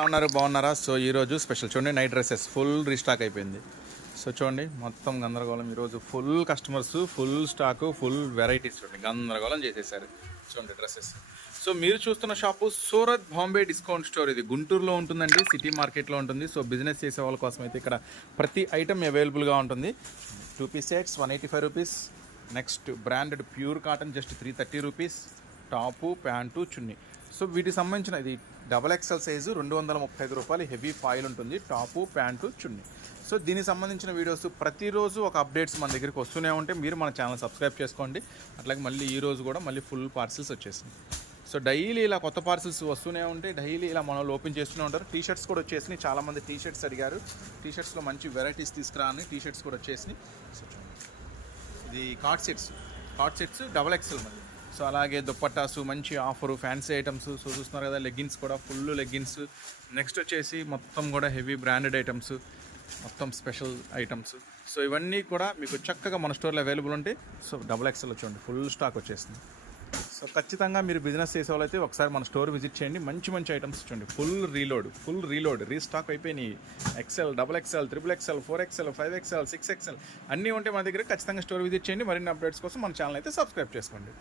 బాగున్నారా? సో ఈరోజు స్పెషల్ చూడండి, నైట్ డ్రెస్సెస్ ఫుల్ రీస్టాక్ అయిపోయింది. సో చూడండి, మొత్తం గందరగోళం. ఈరోజు full customers, full stack, full varieties చూడండి, గందరగోళం చేసేసారు. చూడండి డ్రెస్సెస్. సో మీరు చూస్తున్న shop Surat Bombay discount store. ఇది గుంటూరులో ఉంటుందండి, సిటీ మార్కెట్లో ఉంటుంది. సో బిజినెస్ చేసే వాళ్ళ కోసం అయితే ఇక్కడ ప్రతి ఐటమ్ అవైలబుల్గా ఉంటుంది. 2 piece sets 185 rupees. Next branded pure cotton just 330 rupees. Top, pant, chunni. So వీటికి సంబంధించిన ఇది XXL సైజు 235 రూపాయలు. హెవీ ఫాయిల్ ఉంటుంది. Top, pant, chunni. సో దీనికి సంబంధించిన వీడియోస్ ప్రతిరోజు ఒక అప్డేట్స్ మన దగ్గరికి వస్తూనే ఉంటే మీరు మన ఛానల్ సబ్స్క్రైబ్ చేసుకోండి. అట్లాగే మళ్ళీ ఈరోజు కూడా మళ్ళీ ఫుల్ పార్సిల్స్ వచ్చేసింది. సో డైలీ ఇలా కొత్త పార్సిల్స్ వస్తూనే ఉంటాయి. డైలీ ఇలా మనం ఓపెన్ చేస్తూనే ఉంటారు. టీ షర్ట్స్ కూడా వచ్చేసినాయి. చాలామంది టీ షర్ట్స్ అడిగారు. టీ షర్ట్స్లో మంచి వెరైటీస్ తీసుకురా అని టీ షర్ట్స్ కూడా వచ్చేసినాయి. సో ఇది కార్డ్ సెట్స్ XXL మళ్ళీ. సో అలాగే దుప్పట్టాసు, మంచి ఆఫరు, ఫ్యాన్సీ ఐటమ్స్. సో చూస్తున్నారు కదా, లెగ్గిన్స్ కూడా ఫుల్ లెగ్గిన్స్. నెక్స్ట్ వచ్చేసి మొత్తం కూడా హెవీ బ్రాండెడ్ ఐటమ్స్, మొత్తం స్పెషల్ ఐటమ్స్. సో ఇవన్నీ కూడా మీకు చక్కగా మన స్టోర్లో అవైలబుల్ ఉంటాయి. సో XXL వచ్చేయండి, ఫుల్ స్టాక్ వచ్చేసింది. సో ఖచ్చితంగా మీరు బిజినెస్ చేసే వాళ్ళైతే ఒకసారి మన స్టోర్ విజిట్ చేయండి. మంచి మంచి ఐటమ్స్ చూడండి, ఫుల్ రీలోడ్ రీస్టాక్ అయిపోయినాయి. XL, XXL, XXL, 4XL, 5XL, 6XL అన్నీ ఉంటే మన దగ్గర. ఖచ్చితంగా స్టోర్ విజిట్ చేయండి. మరిన్ని అప్డేట్స్ కోసం మన ఛానల్ అయితే సబ్స్క్రైబ్ చేసుకోండి.